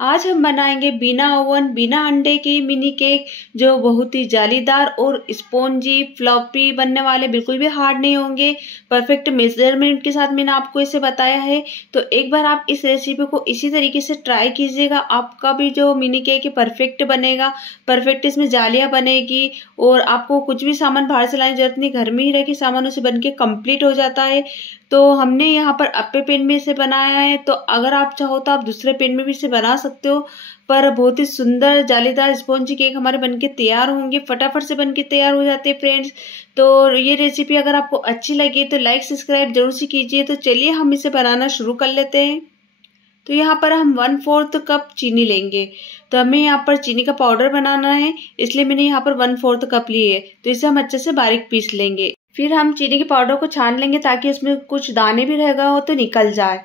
आज हम बनाएंगे बिना ओवन बिना अंडे की मिनी केक, जो बहुत ही जालीदार और स्पॉन्जी फ्लॉपी बनने वाले, बिल्कुल भी हार्ड नहीं होंगे। परफेक्ट मेजरमेंट के साथ मैंने आपको इसे बताया है। तो एक बार आप इस रेसिपी को इसी तरीके से ट्राई कीजिएगा, आपका भी जो मिनी केक है परफेक्ट बनेगा। परफेक्ट इसमें जालियाँ बनेगी और आपको कुछ भी सामान बाहर से लाने की जरूरत नहीं, घर में ही रह के सामानों से बन के कंप्लीट हो जाता है। तो हमने यहाँ पर अप्पे पैन में इसे बनाया है, तो अगर आप चाहो तो आप दूसरे पैन में भी इसे बना सकते हो। पर बहुत ही सुंदर जालीदार स्पॉन्जी केक हमारे बनके तैयार होंगे, फटाफट से बनके तैयार हो जाते हैं फ्रेंड्स। तो ये रेसिपी अगर आपको अच्छी लगी तो लाइक सब्सक्राइब जरूर से कीजिए। तो चलिए हम इसे बनाना शुरू कर लेते हैं। तो यहाँ पर हम 1/4 कप चीनी लेंगे। तो हमें यहाँ पर चीनी का पाउडर बनाना है, इसलिए मैंने यहाँ पर 1/4 कप ली है। तो इसे हम अच्छे से बारीक पीस लेंगे। फिर हम चीनी के पाउडर को छान लेंगे ताकि उसमें कुछ दाने भी रह गए हो तो निकल जाए।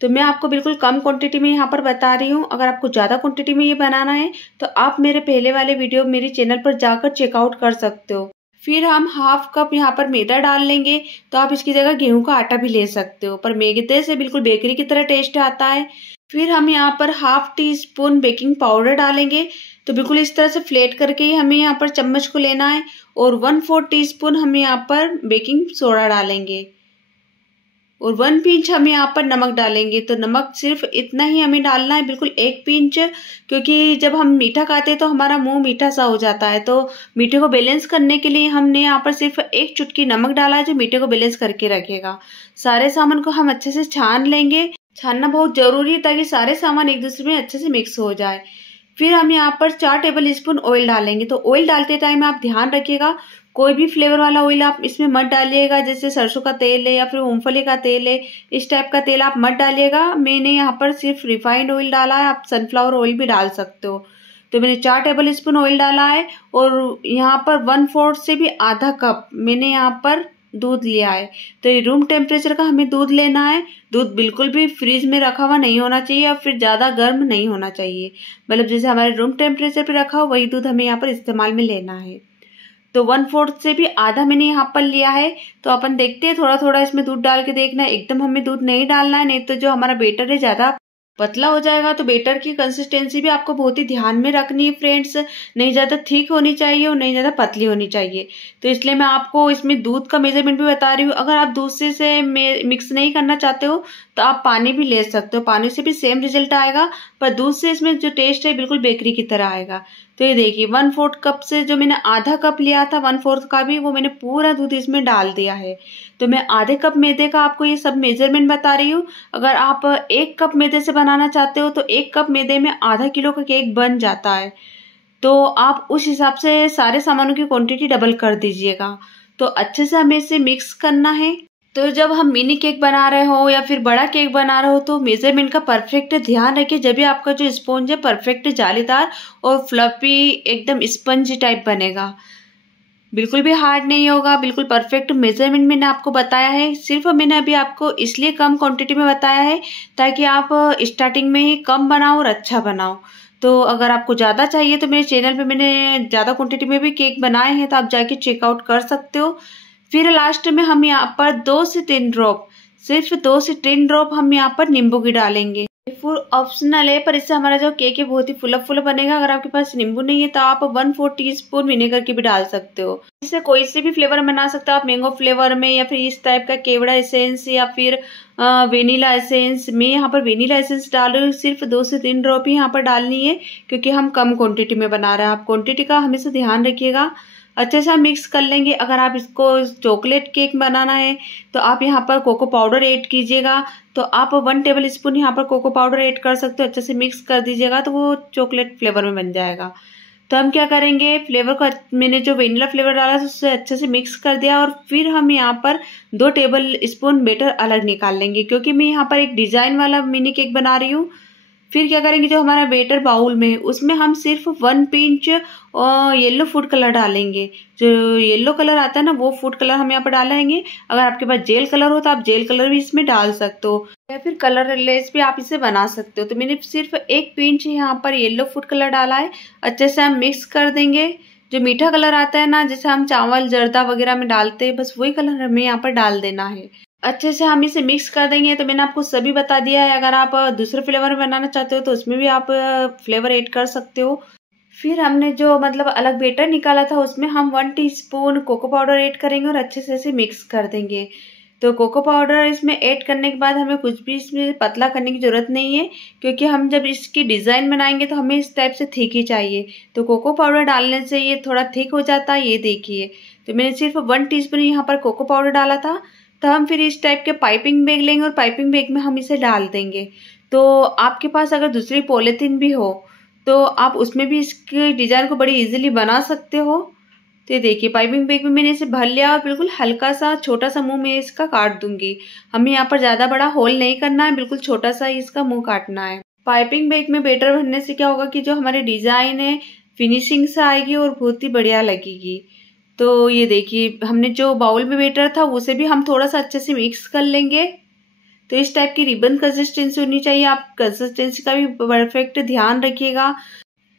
तो मैं आपको बिल्कुल कम क्वांटिटी में यहाँ पर बता रही हूँ। अगर आपको ज़्यादा क्वांटिटी में ये बनाना है तो आप मेरे पहले वाले वीडियो मेरे चैनल पर जाकर चेकआउट कर सकते हो। फिर हम 1/2 कप यहाँ पर मैदा डाल लेंगे। तो आप इसकी जगह गेहूं का आटा भी ले सकते हो, पर मैदे से बिल्कुल बेकरी की तरह टेस्ट आता है। फिर हम यहाँ पर 1/2 टीस्पून बेकिंग पाउडर डालेंगे। तो बिल्कुल इस तरह से फ्लैट करके ही हमें यहाँ पर चम्मच को लेना है। और 1/4 टीस्पून हम यहाँ पर बेकिंग सोडा डालेंगे और 1 पिंच हम यहाँ पर नमक डालेंगे। तो नमक सिर्फ इतना ही हमें डालना है, बिल्कुल 1 पिंच, क्योंकि जब हम मीठा खाते हैं तो हमारा मुंह मीठा सा हो जाता है। तो मीठे को बैलेंस करने के लिए हमने यहाँ पर सिर्फ 1 चुटकी नमक डाला है, जो मीठे को बैलेंस करके रखेगा। सारे सामान को हम अच्छे से छान लेंगे। छानना बहुत जरूरी है ताकि सारे सामान एक दूसरे में अच्छे से मिक्स हो जाए। फिर हम यहाँ पर 4 टेबल स्पून ऑयल डालेंगे। तो ऑयल डालते टाइम आप ध्यान रखिएगा, कोई भी फ्लेवर वाला ऑयल आप इसमें मत डालिएगा। जैसे सरसों का तेल है या फिर मूंगफली का तेल है, इस टाइप का तेल आप मत डालिएगा। मैंने यहाँ पर सिर्फ रिफाइंड ऑयल डाला है, आप सनफ्लावर ऑयल भी डाल सकते हो। तो मैंने 4 टेबल स्पून ऑयल डाला है और यहाँ पर 1/4 से भी आधा कप मैंने यहाँ पर दूध लिया है। तो ये रूम टेम्परेचर का हमें दूध लेना है। दूध बिल्कुल भी फ्रीज में रखा हुआ नहीं होना चाहिए और फिर ज़्यादा गर्म नहीं होना चाहिए, मतलब जैसे हमारे रूम टेम्परेचर पे रखा हो वही दूध हमें यहाँ पर इस्तेमाल में लेना है। तो 1/4 से भी आधा मैंने यहाँ पर लिया है। तो अपन देखते हैं, थोड़ा थोड़ा इसमें दूध डाल के देखना है। एकदम हमें दूध नहीं डालना है, नहीं तो जो हमारा बेटर है ज़्यादा पतला हो जाएगा। तो बेटर की कंसिस्टेंसी भी आपको बहुत ही ध्यान में रखनी है फ्रेंड्स, नहीं ज़्यादा थिक होनी चाहिए और नहीं ज़्यादा पतली होनी चाहिए। तो इसलिए मैं आपको इसमें दूध का मेजरमेंट भी बता रही हूँ। अगर आप दूध से मिक्स नहीं करना चाहते हो तो आप पानी भी ले सकते हो, पानी से भी सेम रिजल्ट आएगा, पर दूध से इसमें जो टेस्ट है बिल्कुल बेकरी की तरह आएगा। तो ये देखिए 1/4 कप से जो मैंने आधा कप लिया था, 1/4 का भी, वो मैंने पूरा दूध इसमें डाल दिया है। तो मैं आधे कप मैदे का आपको ये सब मेजरमेंट बता रही हूँ। अगर आप 1 कप मैदे से बनाना चाहते हो तो 1 कप मैदे में आधा किलो का केक बन जाता है। तो आप उस हिसाब से सारे सामानों की क्वांटिटी डबल कर दीजिएगा। तो अच्छे से हमें इसे मिक्स करना है। तो जब हम मिनी केक बना रहे हो या फिर बड़ा केक बना रहे हो तो मेजरमेंट का परफेक्ट ध्यान रखिए, जब भी आपका जो स्पॉन्ज है परफेक्ट जालीदार और फ्लफी एकदम स्पंज टाइप बनेगा, बिल्कुल भी हार्ड नहीं होगा। बिल्कुल परफेक्ट मेजरमेंट मैंने आपको बताया है। सिर्फ मैंने अभी आपको इसलिए कम क्वांटिटी में बताया है ताकि आप स्टार्टिंग में ही कम बनाओ और अच्छा बनाओ। तो अगर आपको ज़्यादा चाहिए तो मेरे चैनल पे मैंने ज़्यादा क्वांटिटी में भी केक बनाए हैं, तो आप जाके चेकआउट कर सकते हो। फिर लास्ट में हम यहाँ पर 2 से 3 ड्रॉप, सिर्फ 2 से 3 ड्रॉप हम यहाँ पर नींबू की डालेंगे। फुल ऑप्शनल है, पर इससे हमारा जो केक है बहुत ही फुला फुला बनेगा। अगर आपके पास नींबू नहीं है तो आप 1/4 टीस्पून विनेगर की भी डाल सकते हो। इससे कोई से भी फ्लेवर बना सकते हो आप, मैंगो फ्लेवर में या फिर इस टाइप का केवड़ा एसेंस या फिर वेनिला एसेंस। मैं यहाँ पर वेनिला एसेंस डाल रही हूँ, सिर्फ 2 से 3 ड्रॉप ही यहाँ पर डालनी है क्योंकि हम कम क्वांटिटी में बना रहे हैं। आप क्वांटिटी का हमेशा ध्यान रखिएगा। अच्छे से हम मिक्स कर लेंगे। अगर आप इसको चॉकलेट केक बनाना है तो आप यहाँ पर कोको पाउडर ऐड कीजिएगा। तो आप 1 टेबल स्पून यहाँ पर कोको पाउडर ऐड कर सकते हो। अच्छे से मिक्स कर दीजिएगा तो वो चॉकलेट फ्लेवर में बन जाएगा। तो हम क्या करेंगे, फ्लेवर को मैंने जो वेनिला फ्लेवर डाला था उससे अच्छे से मिक्स कर दिया और फिर हम यहाँ पर 2 टेबल स्पून बैटर अलग निकाल लेंगे, क्योंकि मैं यहाँ पर एक डिजाइन वाला मिनी केक बना रही हूँ। फिर क्या करेंगे, जो हमारा बेटर बाउल में है उसमें हम सिर्फ 1 पिंच येलो फूड कलर डालेंगे। जो येलो कलर आता है ना, वो फूड कलर हम यहाँ पर डालेंगे। अगर आपके पास जेल कलर हो तो आप जेल कलर भी इसमें डाल सकते हो या फिर कलर लेस भी आप इसे बना सकते हो। तो मैंने सिर्फ 1 पिंच यहाँ पर येलो फूड कलर डाला है। अच्छे से हम मिक्स कर देंगे। जो मीठा कलर आता है ना, जैसे हम चावल जर्दा वगैरह में डालते हैं, बस वही कलर हमें यहाँ पर डाल देना है। अच्छे से हम इसे मिक्स कर देंगे। तो मैंने आपको सभी बता दिया है, अगर आप दूसरे फ्लेवर में बनाना चाहते हो तो उसमें भी आप फ्लेवर ऐड कर सकते हो। फिर हमने जो मतलब अलग बेटर निकाला था उसमें हम 1 टीस्पून कोको पाउडर ऐड करेंगे और अच्छे से इसे मिक्स कर देंगे। तो कोको पाउडर इसमें ऐड करने के बाद हमें कुछ भी इसमें पतला करने की ज़रूरत नहीं है, क्योंकि हम जब इसकी डिज़ाइन बनाएंगे तो हमें इस टाइप से थिक ही चाहिए। तो कोको पाउडर डालने से ये थोड़ा थिक हो जाता है, ये देखिए। तो मैंने सिर्फ 1 टीस्पून यहाँ पर कोको पाउडर डाला था। तो हम फिर इस टाइप के पाइपिंग बैग लेंगे और पाइपिंग बैग में हम इसे डाल देंगे। तो आपके पास अगर दूसरी पॉलीथीन भी हो तो आप उसमें भी इसके डिज़ाइन को बड़ी इजीली बना सकते हो। तो ये देखिए पाइपिंग बैग में मैंने इसे भर लिया और बिल्कुल हल्का सा छोटा सा मुंह मैं इसका काट दूंगी। हमें यहाँ पर ज़्यादा बड़ा होल नहीं करना है, बिल्कुल छोटा सा ही इसका मुंह काटना है। पाइपिंग बैग में बेटर भरने से क्या होगा कि जो हमारे डिज़ाइन है फिनिशिंग से आएगी और बहुत ही बढ़िया लगेगी। तो ये देखिए हमने जो बाउल में बेटर था उसे भी हम थोड़ा सा अच्छे से मिक्स कर लेंगे। तो इस टाइप की रिबन कंसिस्टेंसी होनी चाहिए, आप कंसिस्टेंसी का भी परफेक्ट ध्यान रखिएगा।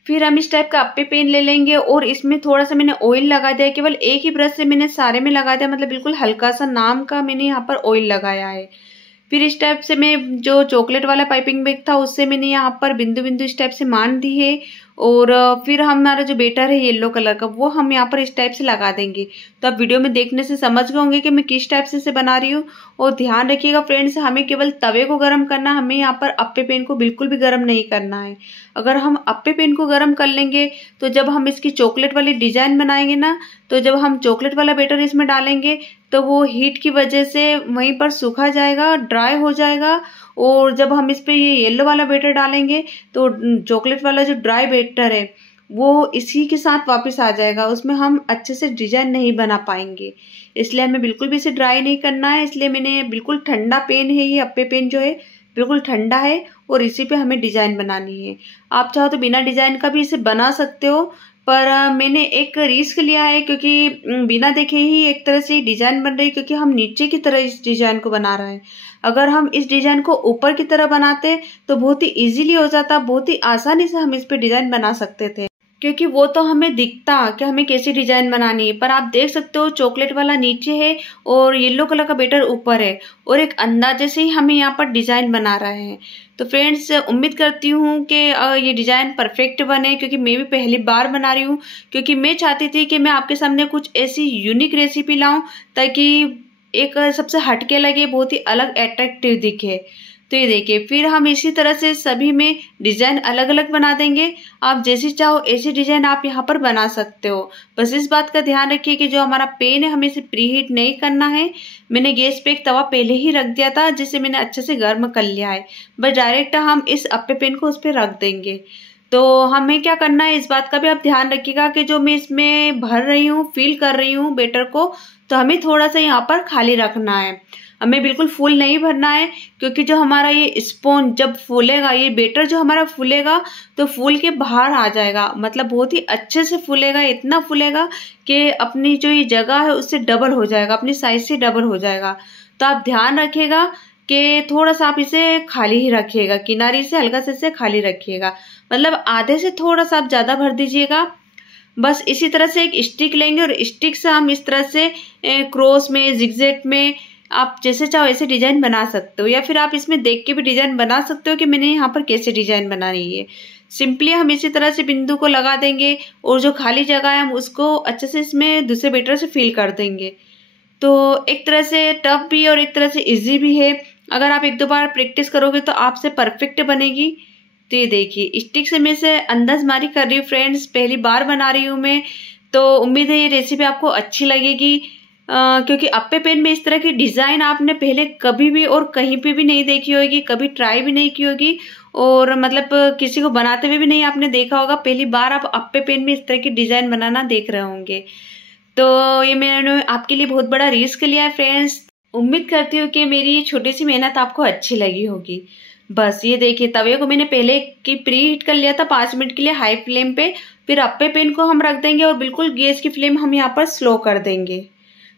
फिर हम इस टाइप का अप्पे पेन ले लेंगे और इसमें थोड़ा सा मैंने ऑयल लगा दिया, केवल एक ही ब्रश से मैंने सारे में लगा दिया, मतलब बिल्कुल हल्का सा नाम का मैंने यहाँ पर ऑयल लगाया है। फिर इस टाइप से मैं जो चॉकलेट वाला पाइपिंग बैग था उससे मैंने यहाँ पर बिंदु बिंदु इस टाइप से मान दी है। और फिर हमारा जो बेटर है येलो कलर का वो हम यहाँ पर इस टाइप से लगा देंगे। तो आप वीडियो में देखने से समझ गए होंगे कि मैं किस टाइप से इसे बना रही हूँ। और ध्यान रखिएगा फ्रेंड्स, हमें केवल तवे को गर्म करना, हमें यहाँ पर अप्पे पेन को बिल्कुल भी गर्म नहीं करना है। अगर हम अप्पे पेन को गर्म कर लेंगे तो जब हम इसकी चॉकलेट वाली डिजाइन बनाएंगे ना, तो जब हम चॉकलेट वाला बेटर इसमें डालेंगे तो वो हीट की वजह से वहीं पर सूखा जाएगा, ड्राई हो जाएगा। और जब हम इस पे ये येलो वाला बेटर डालेंगे तो चॉकलेट वाला जो ड्राई बेटर है वो इसी के साथ वापस आ जाएगा, उसमें हम अच्छे से डिजाइन नहीं बना पाएंगे। इसलिए हमें बिल्कुल भी इसे ड्राई नहीं करना है। इसलिए मैंने बिल्कुल ठंडा पेन है, ये अप्पे पेन जो है बिल्कुल ठंडा है और इसी पे हमें डिजाइन बनानी है। आप चाहो तो बिना डिजाइन का भी इसे बना सकते हो, पर मैंने एक रिस्क लिया है क्योंकि बिना देखे ही एक तरह से डिजाइन बन रही है, क्योंकि हम नीचे की तरह इस डिजाइन को बना रहे हैं। अगर हम इस डिजाइन को ऊपर की तरह बनाते तो बहुत ही इजीली हो जाता, बहुत ही आसानी से हम इस पे डिजाइन बना सकते थे, क्योंकि वो तो हमें दिखता कि हमें कैसी डिजाइन बनानी है। पर आप देख सकते हो चॉकलेट वाला नीचे है और येलो कलर का बेटर ऊपर है और एक अंदाजे से ही हमें यहाँ पर डिजाइन बना रहे हैं। तो फ्रेंड्स उम्मीद करती हूँ कि ये डिजाइन परफेक्ट बने, क्योंकि मैं भी पहली बार बना रही हूँ। क्योंकि मैं चाहती थी कि मैं आपके सामने कुछ ऐसी यूनिक रेसिपी लाऊं ताकि एक सबसे हटके लगे, बहुत ही अलग अट्रैक्टिव दिखे। तो ये देखिए फिर हम इसी तरह से सभी में डिजाइन अलग अलग बना देंगे। आप जैसी चाहो ऐसी डिजाइन आप यहाँ पर बना सकते हो। बस इस बात का ध्यान रखिए कि जो हमारा पेन है हमें इसे प्रीहीट नहीं करना है। मैंने गैस पे एक तवा पहले ही रख दिया था जिसे मैंने अच्छे से गर्म कर लिया है। बस डायरेक्ट हम इस अप्पे पेन को उस पर रख देंगे। तो हमें क्या करना है इस बात का भी आप ध्यान रखिएगा कि जो मैं इसमें भर रही हूँ, फिल कर रही हूँ बेटर को, तो हमें थोड़ा सा यहाँ पर खाली रखना है। हमें बिल्कुल फुल नहीं भरना है, क्योंकि जो हमारा ये स्पॉन्ज जब फूलेगा, ये बेटर जो हमारा फूलेगा तो फूल के बाहर आ जाएगा, मतलब बहुत ही अच्छे से फूलेगा, इतना फूलेगा कि अपनी जो ये जगह है उससे डबल हो जाएगा, अपनी साइज से डबल हो जाएगा। तो आप ध्यान रखिएगा कि थोड़ा सा आप इसे खाली ही रखिएगा, किनारी से हल्का से इसे खाली रखिएगा, मतलब आधे से थोड़ा सा आप ज़्यादा भर दीजिएगा। बस इसी तरह से एक स्टिक लेंगे और स्टिक से हम इस तरह से क्रॉस में, जिगजैग में, आप जैसे चाहो ऐसे डिजाइन बना सकते हो, या फिर आप इसमें देख के भी डिजाइन बना सकते हो कि मैंने यहाँ पर कैसे डिजाइन बनानी है। सिंपली हम इसी तरह से बिंदु को लगा देंगे और जो खाली जगह है हम उसको अच्छे से इसमें दूसरे बेटर से फिल कर देंगे। तो एक तरह से टफ भी है और एक तरह से इजी भी है। अगर आप एक दो बार प्रैक्टिस करोगे तो आपसे परफेक्ट बनेगी। तो ये देखिए स्टिक से मैं इसे अंदाजमारी कर रही हूँ फ्रेंड्स, पहली बार बना रही हूँ मैं। तो उम्मीद है ये रेसिपी आपको अच्छी लगेगी, क्योंकि अप्पे पेन में इस तरह की डिज़ाइन आपने पहले कभी भी और कहीं पे भी नहीं देखी होगी, कभी ट्राई भी नहीं की होगी, और मतलब किसी को बनाते हुए भी नहीं आपने देखा होगा। पहली बार आप अप्पे पेन में इस तरह की डिज़ाइन बनाना देख रहे होंगे। तो ये मैंने आपके लिए बहुत बड़ा रिस्क लिया है फ्रेंड्स। उम्मीद करती हूँ कि मेरी ये छोटी सी मेहनत आपको अच्छी लगी होगी। बस ये देखिए तवे को मैंने पहले की प्री हीट कर लिया था 5 मिनट के लिए हाई फ्लेम पे। फिर अप्पे पेन को हम रख देंगे और बिल्कुल गैस की फ्लेम हम यहाँ पर स्लो कर देंगे।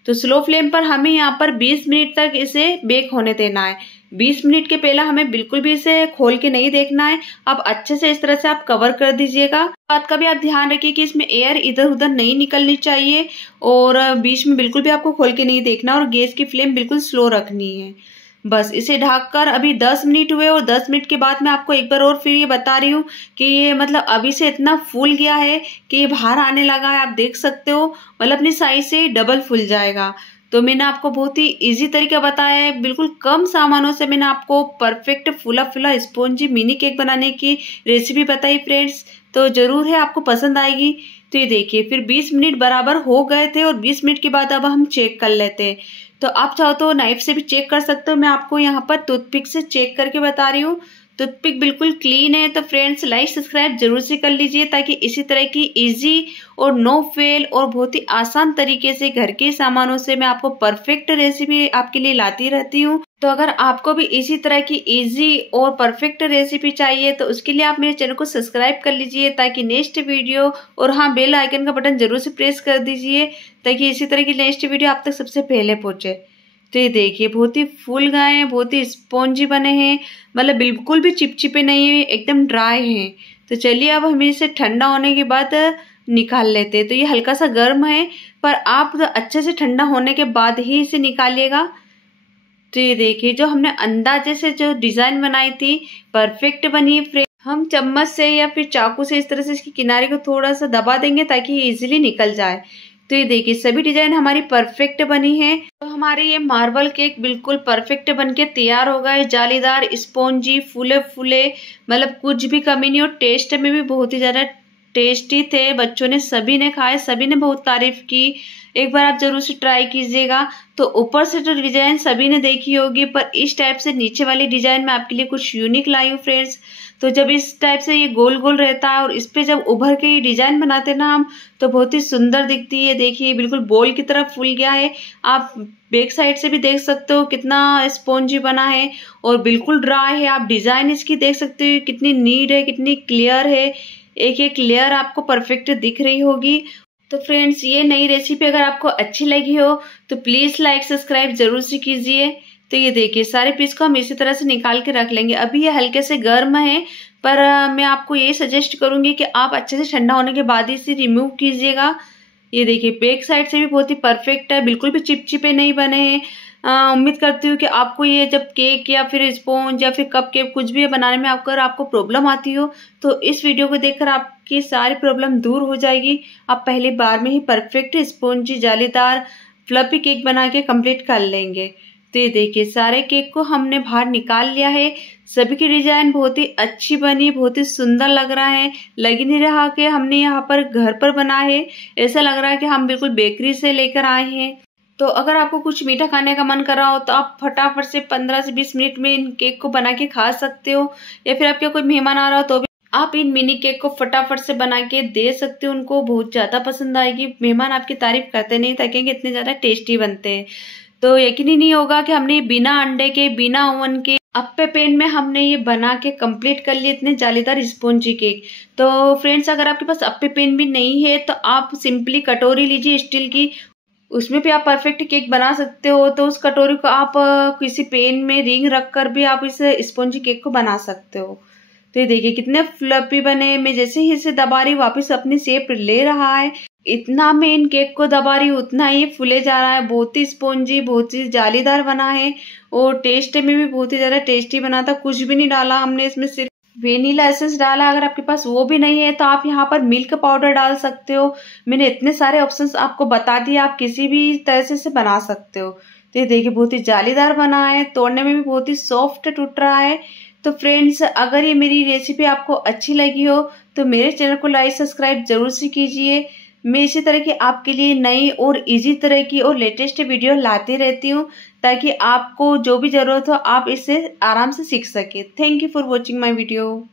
तो स्लो फ्लेम पर हमें यहाँ पर 20 मिनट तक इसे बेक होने देना है। 20 मिनट के पहले हमें बिल्कुल भी इसे खोल के नहीं देखना है। अब अच्छे से इस तरह से आप कवर कर दीजिएगा। बात का भी आप ध्यान रखिए कि इसमें एयर इधर उधर नहीं निकलनी चाहिए और बीच में बिल्कुल भी आपको खोल के नहीं देखना और गैस की फ्लेम बिल्कुल स्लो रखनी है। बस इसे ढककर अभी 10 मिनट हुए और 10 मिनट के बाद मैं आपको एक बार और फिर ये बता रही हूँ कि ये मतलब अभी से इतना फूल गया है कि ये बाहर आने लगा है। आप देख सकते हो मतलब अपनी साइज से डबल फूल जाएगा। तो मैंने आपको बहुत ही इजी तरीका बताया है, बिल्कुल कम सामानों से मैंने आपको परफेक्ट फूला फूला स्पॉन्जी मिनी केक बनाने की रेसिपी बताई फ्रेंड्स। तो जरूर है आपको पसंद आएगी। तो ये देखिए फिर 20 मिनट बराबर हो गए थे और 20 मिनट के बाद अब हम चेक कर लेते हैं। तो आप चाहो तो नाइफ से भी चेक कर सकते हो, मैं आपको यहाँ पर टूथपिक से चेक करके बता रही हूँ। टूथपिक बिल्कुल क्लीन है। तो फ्रेंड्स लाइक सब्सक्राइब जरूर से कर लीजिए ताकि इसी तरह की इजी और नो फेल और बहुत ही आसान तरीके से घर के सामानों से मैं आपको परफेक्ट रेसिपी आपके लिए लाती रहती हूँ। तो अगर आपको भी इसी तरह की इजी और परफेक्ट रेसिपी चाहिए तो उसके लिए आप मेरे चैनल को सब्सक्राइब कर लीजिए ताकि नेक्स्ट वीडियो, और हाँ बेल आइकन का बटन जरूर से प्रेस कर दीजिए ताकि इसी तरह की नेक्स्ट वीडियो आप तक सबसे पहले पहुंचे। तो ये देखिए बहुत ही फूल गए हैं, बहुत ही स्पॉन्जी बने हैं, मतलब बिल्कुल भी चिपचिपे नहीं है, एकदम ड्राई हैं। तो चलिए अब हम इसे ठंडा होने के बाद निकाल लेते हैं। तो ये हल्का सा गर्म है पर आप अच्छे से ठंडा होने के बाद ही इसे निकालिएगा। तो ये देखिए जो हमने अंदाजे से जो डिजाइन बनाई थी परफेक्ट बनी है। हम चम्मच से या फिर चाकू से इस तरह से इसकी किनारे को थोड़ा सा दबा देंगे ताकि ये इजीली निकल जाए। तो ये देखिए सभी डिजाइन हमारी परफेक्ट बनी है। तो हमारे ये मार्बल केक बिल्कुल परफेक्ट बनके तैयार हो गए, जालीदार स्पॉन्जी फूले फूले, मतलब कुछ भी कमी नहीं। और टेस्ट में भी बहुत ही ज्यादा टेस्टी थे, बच्चों ने सभी ने खाए, सभी ने बहुत तारीफ की। एक बार आप जरूर से ट्राई कीजिएगा। तो ऊपर से तो डिजाइन सभी ने देखी होगी पर इस टाइप से नीचे वाली डिजाइन में आपके लिए कुछ यूनिक लाई हूँ फ्रेंड्स। तो जब इस टाइप से ये गोल गोल रहता है और इस पे जब उभर के ये डिजाइन बनाते हैं ना हम, तो बहुत ही सुंदर दिखती है। देखिए बिल्कुल बॉल की तरह फूल गया है। आप बैक साइड से भी देख सकते हो कितना स्पॉन्जी बना है और बिल्कुल ड्राई है। आप डिजाइन इसकी देख सकते हो कितनी नीट है, कितनी क्लियर है, एक एक लेयर आपको परफेक्ट दिख रही होगी। तो फ्रेंड्स ये नई रेसिपी अगर आपको अच्छी लगी हो तो प्लीज लाइक सब्सक्राइब जरूर से कीजिए। तो ये देखिए सारे पीस को हम इसी तरह से निकाल के रख लेंगे। अभी ये हल्के से गर्म है पर मैं आपको ये सजेस्ट करूंगी कि आप अच्छे से ठंडा होने के बाद ही इसे रिमूव कीजिएगा। ये देखिए बैक साइड से भी बहुत ही परफेक्ट है, बिल्कुल भी चिपचिपे नहीं बने हैं। उम्मीद करती हूँ कि आपको ये जब केक या फिर स्पॉन्ज या फिर कप केक कुछ भी बनाने में आपको प्रॉब्लम आती हो तो इस वीडियो को देखकर आपकी सारी प्रॉब्लम दूर हो जाएगी। आप पहली बार में ही परफेक्ट स्पॉन्जी जालीदार फ्लफी केक बना के कंप्लीट कर लेंगे। तो ये देखिए सारे केक को हमने बाहर निकाल लिया है। सभी की डिजाइन बहुत ही अच्छी बनी, बहुत ही सुंदर लग रहा है। लग नहीं रहा कि हमने यहाँ पर घर पर बना है, ऐसा लग रहा है कि हम बिल्कुल बेकरी से लेकर आए हैं। तो अगर आपको कुछ मीठा खाने का मन कर रहा हो तो आप फटाफट से 15 से 20 मिनट में इन केक को बना के खा सकते हो, या फिर आपके कोई मेहमान आ रहा हो तो भी आप इन मिनी केक को फटाफट से बना के दे सकते हो। उनको बहुत ज्यादा पसंद आएगी। मेहमान आपकी तारीफ करते नहीं थकेंगे, इतने ज्यादा टेस्टी बनते हैं। तो यकीन ही नहीं होगा कि हमने बिना अंडे के बिना ओवन के अप्पे पैन में हमने ये बना के कंप्लीट कर लिए इतने जालीदार स्पॉन्जी केक। तो फ्रेंड्स अगर आपके पास अप्पे पैन भी नहीं है तो आप सिंपली कटोरी लीजिए स्टील की, उसमें भी आप परफेक्ट केक बना सकते हो। तो उस कटोरी को आप किसी पैन में रिंग रख कर भी आप इस स्पॉन्जी केक को बना सकते हो। तो ये देखिए कितने फ्लफी बने। मैं जैसे ही इसे दबा रही वापस अपनी शेप ले रहा है, इतना मैं इन केक को दबा रही हूँ उतना ही फूले जा रहा है। बहुत ही स्पॉन्जी बहुत ही जालीदार बना है और टेस्ट में भी बहुत ही ज्यादा टेस्टी बना था। कुछ भी नहीं डाला हमने इसमें, सिर्फ वेनिला एसेंस डाला। अगर आपके पास वो भी नहीं है तो आप यहाँ पर मिल्क पाउडर डाल सकते हो। मैंने इतने सारे ऑप्शंस आपको बता दिए, आप किसी भी तरह से बना सकते हो। तो ये देखिए बहुत ही जालीदार बना है, तोड़ने में भी बहुत ही सॉफ्ट टूट रहा है। तो फ्रेंड्स अगर ये मेरी रेसिपी आपको अच्छी लगी हो तो मेरे चैनल को लाइक सब्सक्राइब जरूर से कीजिए। मैं इसी तरह की आपके लिए नई और इजी तरह की और लेटेस्ट वीडियो लाती रहती हूँ ताकि आपको जो भी जरूरत हो आप इससे आराम से सीख सके। Thank you for watching my video.